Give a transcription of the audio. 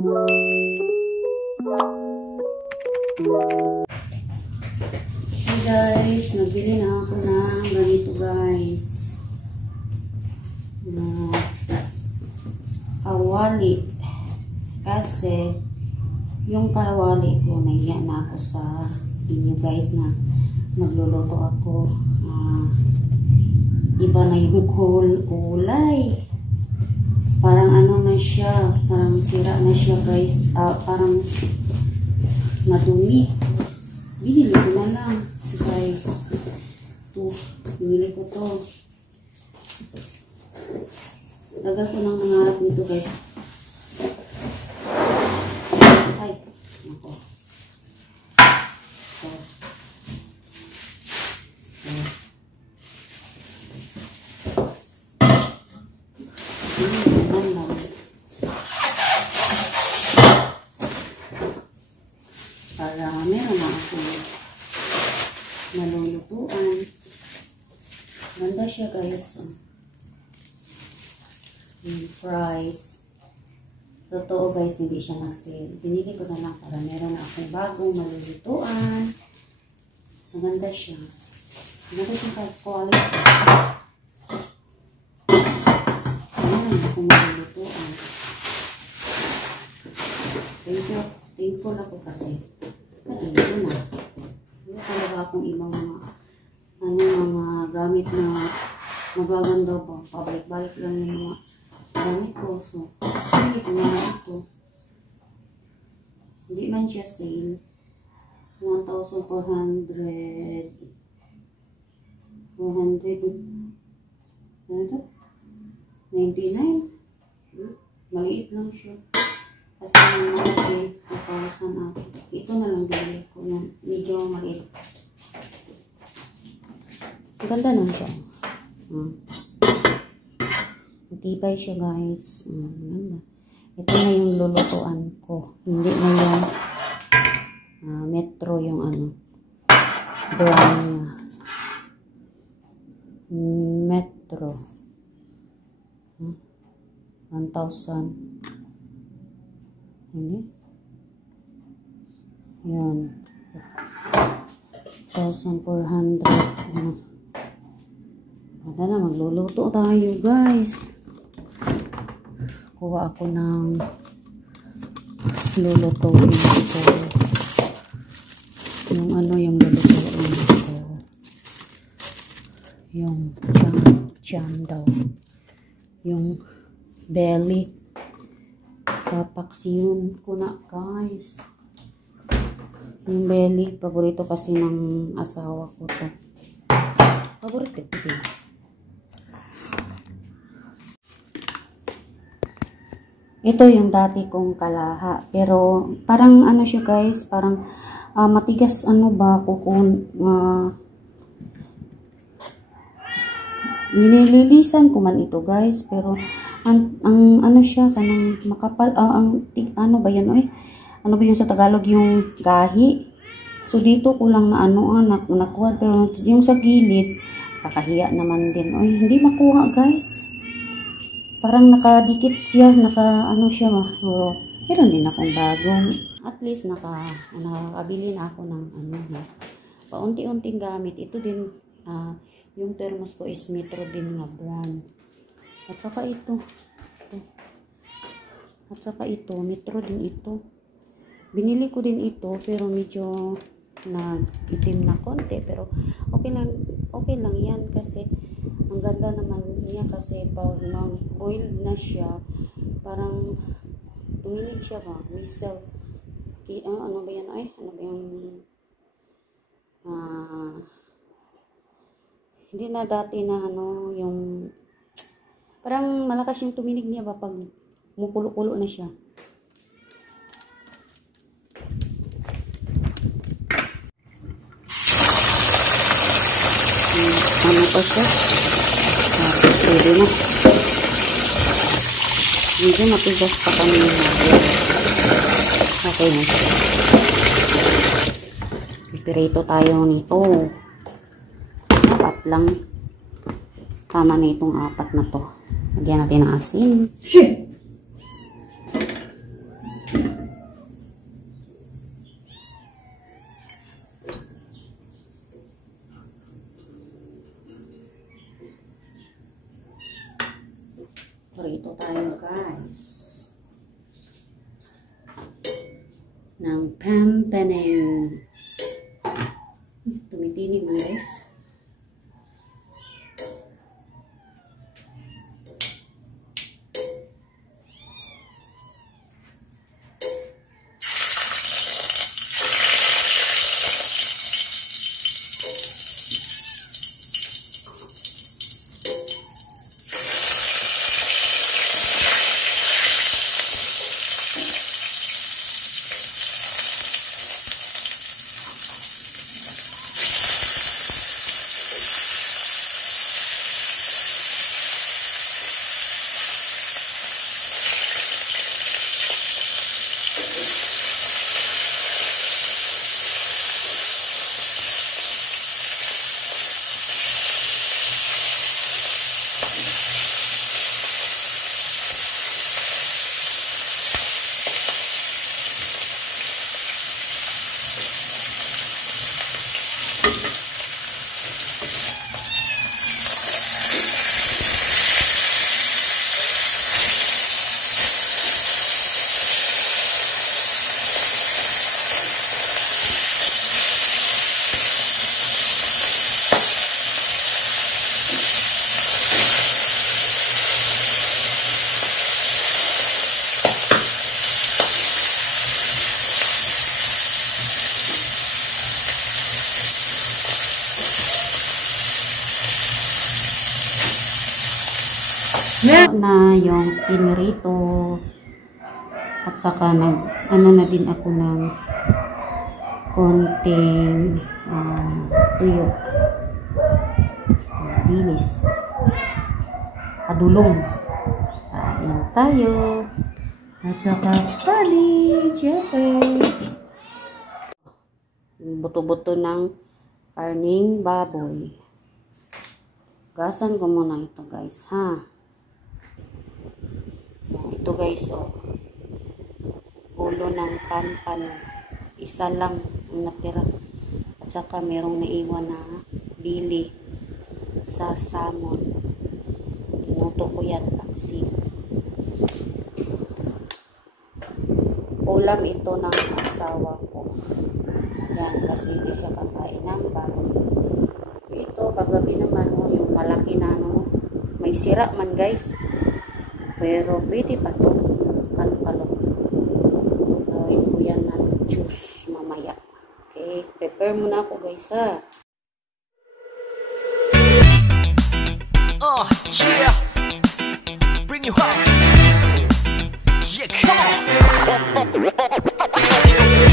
Hey guys, nagbili na ako ng ganito guys. Kawali. Kasi yung kawali ko, nahiya na ako sa inyo guys na magluluto ako. Iba na yung kulay. Parang ano na siya, parang sira na siya guys. Parang madumi. Binili ko na lang guys. Binili ko to. Tagal ko nang nangarap nito guys. Ay, ako. Para meron na ako malulutuan. Ganda siya guys. Yung price. Totoo guys, hindi siya na-sale. Binili ko na lang para meron na akong bagong malulutuan. Maganda siya. Maganda siya quality. Meron akong malulutuan. Thankful ako kasi. Ito na. Wala talaga akong ibang mga gamit na magaganda pa. Pabalik-balik lang yung mga gamit ko. So, hindi ko na ito. Hindi man siya sale. 1,400. Ano ito? 99. Maliit lang siya. Kasi malaki, 2,000 ako. Ito na lang bili ko. Yan. Medyo maliit. Ganda nun siya. Matibay siya guys. Ganda. Ito na yung lulutuan ko. Hindi na yung Metro yung brand niya. Metro. 1,000. Ini. Yan. 1,400. Ada na, magluluto tayo guys. Kuha ako ng lulutuin ko. Yung yung lulutuin ko. Yung jam daw. Yung belly. Papaksiyon ko na guys. Yung belly, paborito kasi ng asawa ko to. Paborito ko din. Ito yung dati kong kalaha. Pero parang siya guys, parang matigas nililisan ko man ito guys, pero ang siya kanang makapal, ano ba yan ano ba yun sa Tagalog, yung gahi. So dito ko lang na nakuha, pero yung sa gilid kakahiya naman din. Hindi makuha guys, parang nakadikit siya, siya pero hindi na akong bagong, at least nakabili na ako ng paunti-unting gamit. Ito din yung thermos ko is Metro din nga brand. At saka ito. At saka ito. Metro din ito. Binili ko din ito. Pero medyo itim na konti. Pero okay lang yan. Kasi ang ganda naman niya. Kasi pag boil na siya, parang tuminig siya ba? Whistle. Ano ba yan? Ano ba yung hindi na dati na yung parang malakas yung tuminig niya ba pag mukulo-kulo na siya. Ano pa siya? Pwede na. Medyo matigas pa kanina. Okay na siya. Ipirito tayo nito. 4 lang. Tama na itong 4 na to. Lagyan natin ng asin. tayo guys ng pampano. Tumitinig man guys. Na yung pinirito at saka ano na din ako ng konting tuyo, dilis, adulong. Kain tayo at saka kanin, syempre buto-buto ng karning baboy. Gasan ko muna ito guys ha. Ito guys, oh. Ulo ng pampano. Isa lang ang natira. At saka merong naiwan na bili sa salmon. Tinuto ko yan, paksi. Ulam ito ng asawa ko. Yan, kasi hindi siya kakain ng baboy. Ito, kagabi naman, oh, yung malaki na ano, may sira man guys. Pero pwede pa ito. Kanpalok. Gawin ko yan ng juice mamaya. Okay. Prepare muna ako guys ha. Yeah. Bring you home. Yeah, come on.